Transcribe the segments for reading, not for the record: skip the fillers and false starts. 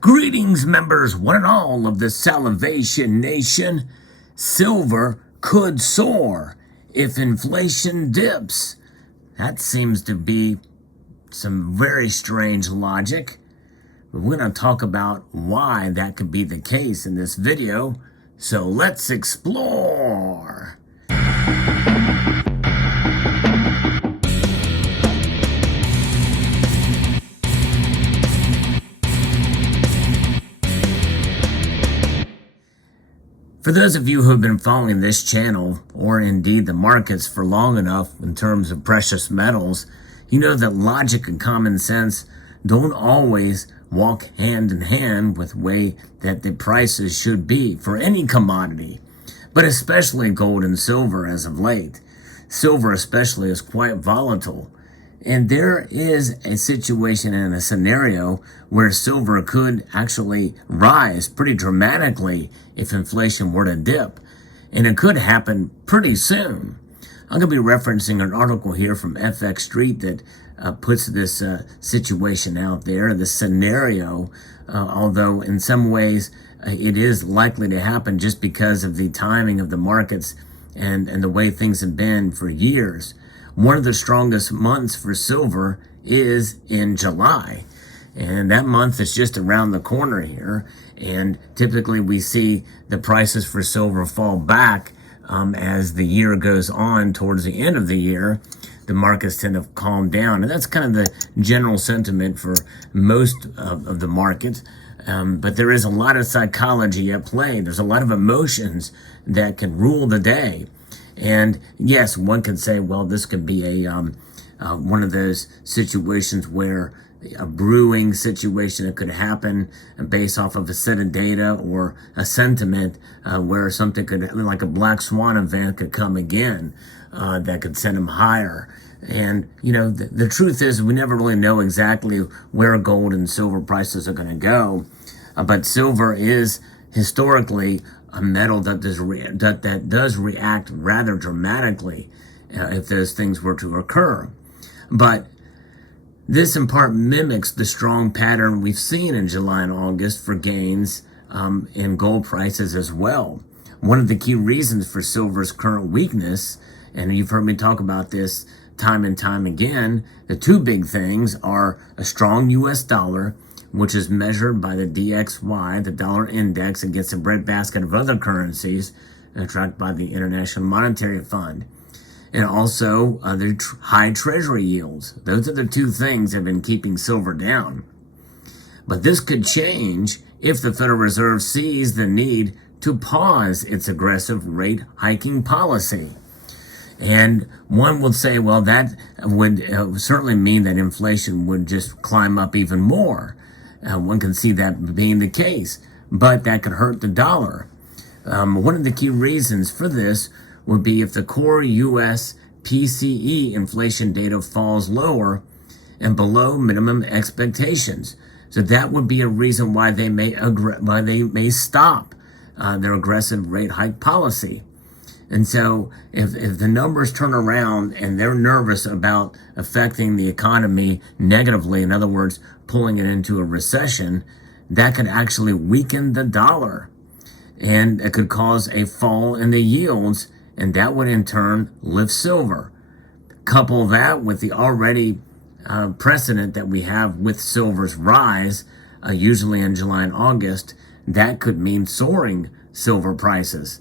Greetings, members, one and all of the Salivation Nation. Silver could soar if inflation dips. That seems to be some very strange logic. But we're going to talk about why that could be the case in this video. So let's explore. For those of you who have been following this channel, or indeed the markets for long enough in terms of precious metals, you know that logic and common sense don't always walk hand in hand with the way that the prices should be for any commodity, but especially gold and silver as of late. Silver especially is quite volatile. And there is a situation and a scenario where silver could actually rise pretty dramatically if inflation were to dip. And it could happen pretty soon. I'm going to be referencing an article here from FX Street that puts this situation out there, the scenario, although in some ways it is likely to happen just because of the timing of the markets and the way things have been for years. One of the strongest months for silver is in July. And that month is just around the corner here. And typically we see the prices for silver fall back as the year goes on towards the end of the year. The markets tend to calm down. And that's kind of the general sentiment for most of the markets. But there is a lot of psychology at play. There's a lot of emotions that can rule the day. And yes, one could say, well, this could be one of those situations where a brewing situation that could happen based off of a set of data or a sentiment where something could, like a black swan event, could come again that could send them higher. And, you know, the truth is we never really know exactly where gold and silver prices are going to go. But silver is historically a metal that does react rather dramatically if those things were to occur. But this in part mimics the strong pattern we've seen in July and August for gains in gold prices as well. One of the key reasons for silver's current weakness, and you've heard me talk about this time and time again, the two big things are a strong U.S. dollar, which is measured by the DXY, the dollar index, against a breadbasket of other currencies tracked by the International Monetary Fund. And also the high treasury yields. Those are the two things that have been keeping silver down. But this could change if the Federal Reserve sees the need to pause its aggressive rate hiking policy. And one would say, well, that would certainly mean that inflation would just climb up even more. One can see that being the case, but that could hurt the dollar. One of the key reasons for this would be if the core U.S. PCE inflation data falls lower and below minimum expectations. So that would be a reason why they may stop their aggressive rate hike policy. And so if the numbers turn around and they're nervous about affecting the economy negatively, in other words, pulling it into a recession, that could actually weaken the dollar. And it could cause a fall in the yields, and that would in turn lift silver. Couple that with the already precedent that we have with silver's rise, usually in July and August, that could mean soaring silver prices.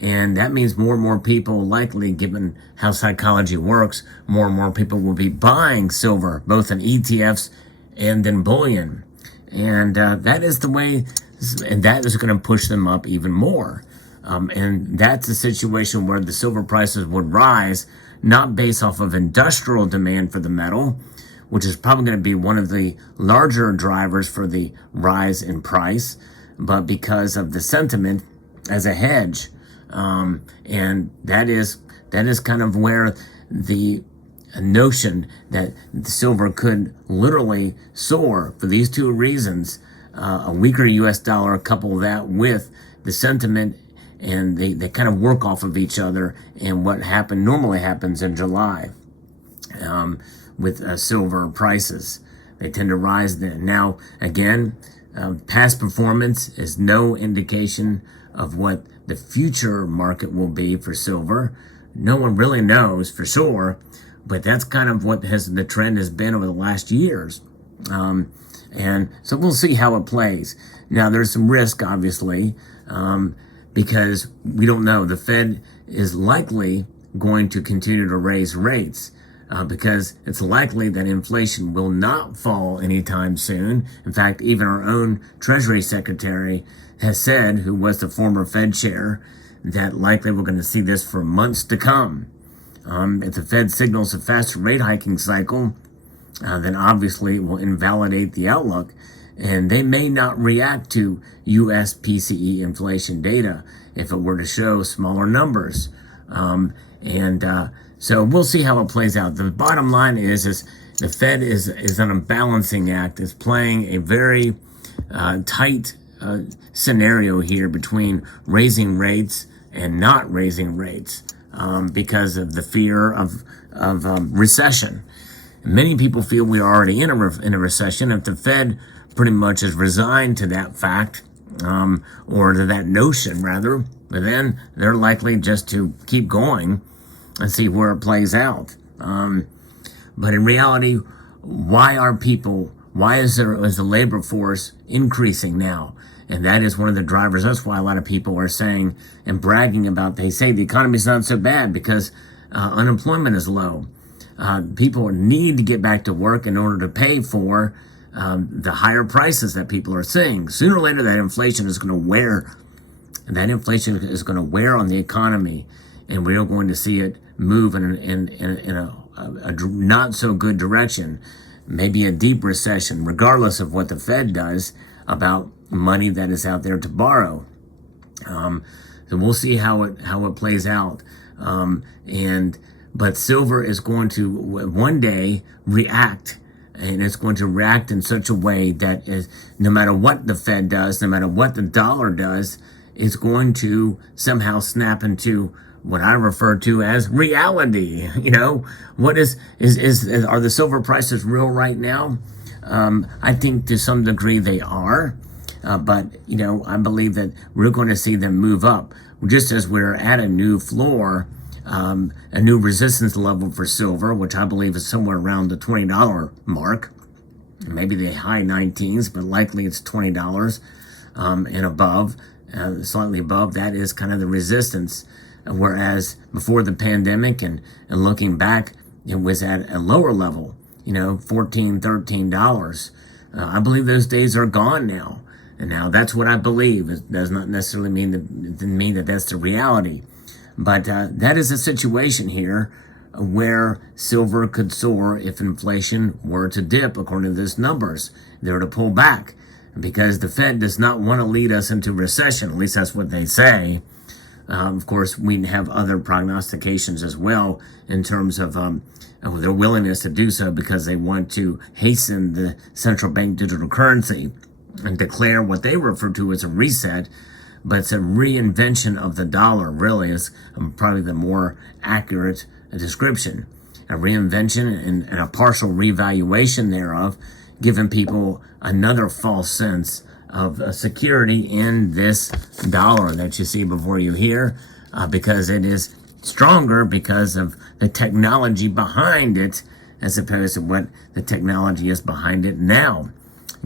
And that means more and more people, likely, given how psychology works, more and more people will be buying silver, both in ETFs and in bullion. And that is the way, and that is going to push them up even more. And that's a situation where the silver prices would rise, not based off of industrial demand for the metal, which is probably going to be one of the larger drivers for the rise in price, but because of the sentiment as a hedge. And that is kind of where the notion that the silver could literally soar for these two reasons, a weaker U.S. dollar, couple that with the sentiment, and they kind of work off of each other, and what normally happens in July with silver prices. They tend to rise then. Now, again, Past performance is no indication of what the future market will be for silver. No one really knows for sure, but that's kind of what the trend has been over the last years. And so we'll see how it plays. Now, there's some risk, obviously, because we don't know. The Fed is likely going to continue to raise rates because it's likely that inflation will not fall anytime soon. In fact, even our own Treasury Secretary has said, who was the former Fed chair, that likely we're going to see this for months to come. If the Fed signals a faster rate hiking cycle, then obviously it will invalidate the outlook. And they may not react to U.S. PCE inflation data if it were to show smaller numbers. So we'll see how it plays out. The bottom line is the Fed is on a balancing act. It's playing a very tight scenario here between raising rates and not raising rates because of the fear of recession. Many people feel we are already in a recession. If the Fed pretty much is resigned to that fact, or to that notion rather, but then they're likely just to keep going and see where it plays out. But in reality, why is the labor force increasing now? And that is one of the drivers. That's why a lot of people are saying and bragging about, they say the economy's not so bad because unemployment is low. People need to get back to work in order to pay for the higher prices that people are seeing. Sooner or later, that inflation is going to wear on the economy, and we're going to see it move in a not so good direction, maybe a deep recession, regardless of what the Fed does about money that is out there to borrow. So we'll see how it plays out. But silver is going to one day react, and it's going to react in such a way that is, no matter what the Fed does, no matter what the dollar does, it's going to somehow snap into what I refer to as reality. You know, what are the silver prices real right now? I think to some degree they are, but I believe that we're going to see them move up, just as we're at a new floor. A new resistance level for silver, which I believe is somewhere around the $20 mark, maybe the high 19s, but likely it's $20 and above, slightly above. That is kind of the resistance. Whereas before the pandemic and looking back, it was at a lower level, $14, $13. I believe those days are gone now. And now that's what I believe. It does not necessarily mean that that's the reality. But that is a situation here where silver could soar if inflation were to dip, according to these numbers. They were to pull back because the Fed does not want to lead us into recession. At least that's what they say. Of course, we have other prognostications as well in terms of their willingness to do so because they want to hasten the central bank digital currency and declare what they refer to as a reset. But it's a reinvention of the dollar, really, is probably the more accurate description. A reinvention and a partial revaluation thereof, giving people another false sense of security in this dollar that you see before you here, because it is stronger because of the technology behind it, as opposed to what the technology is behind it now,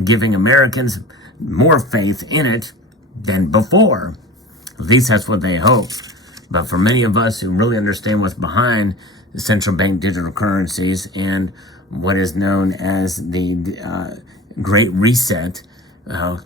giving Americans more faith in it than before. At least that's what they hope. But for many of us who really understand what's behind the central bank digital currencies and what is known as the Great Reset,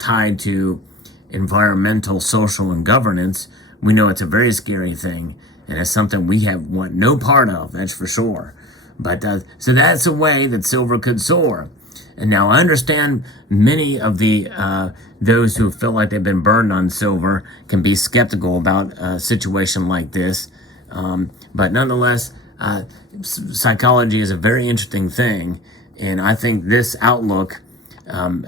tied to environmental, social, and governance, we know it's a very scary thing, and it's something we want no part of, that's for sure. But so that's a way that silver could soar. And now I understand many of those who feel like they've been burned on silver can be skeptical about a situation like this. But nonetheless, psychology is a very interesting thing. And I think this outlook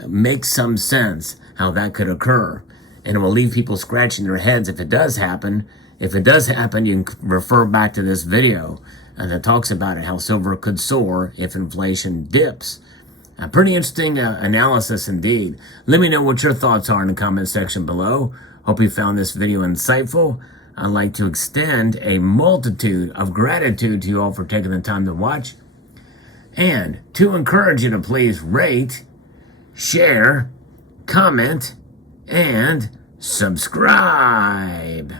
makes some sense how that could occur. And it will leave people scratching their heads if it does happen. If it does happen, you can refer back to this video that talks about it, how silver could soar if inflation dips. A pretty interesting analysis indeed. Let me know what your thoughts are in the comment section below. Hope you found this video insightful. I'd like to extend a multitude of gratitude to you all for taking the time to watch, and to encourage you to please rate, share, comment, and subscribe.